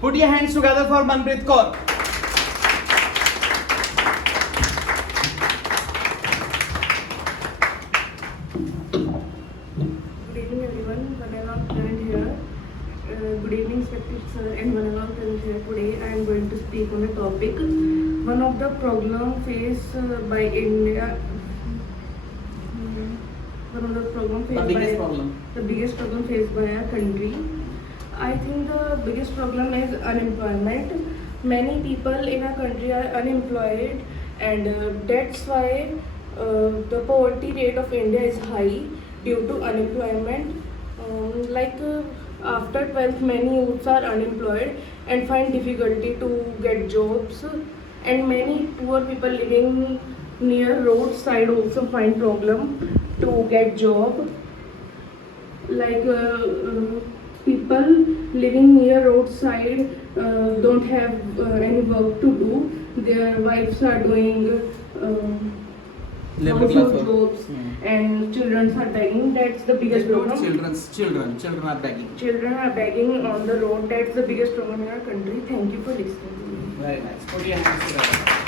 Put your hands together for Manpreet Kaur. Good evening everyone, Vaneva present here. Good evening Spectate sir and Vaneva present here. Today I am going to speak on a topic. One of the problem faced by India. One of the problem faced the biggest problem faced by our country. I think the biggest problem is unemployment. Many people in our country are unemployed, and that's why the poverty rate of India is high due to unemployment. After 12th, many youths are unemployed and find difficulty to get jobs, and many poor people living near roadside also find problem to get job. People living near roadside don't have any work to do. Their wives are doing household jobs, and children are begging. That's the biggest problem. Children are begging. Children are begging on the road. That's the biggest problem in our country. Thank you for listening to me. Very nice. Put your hands together.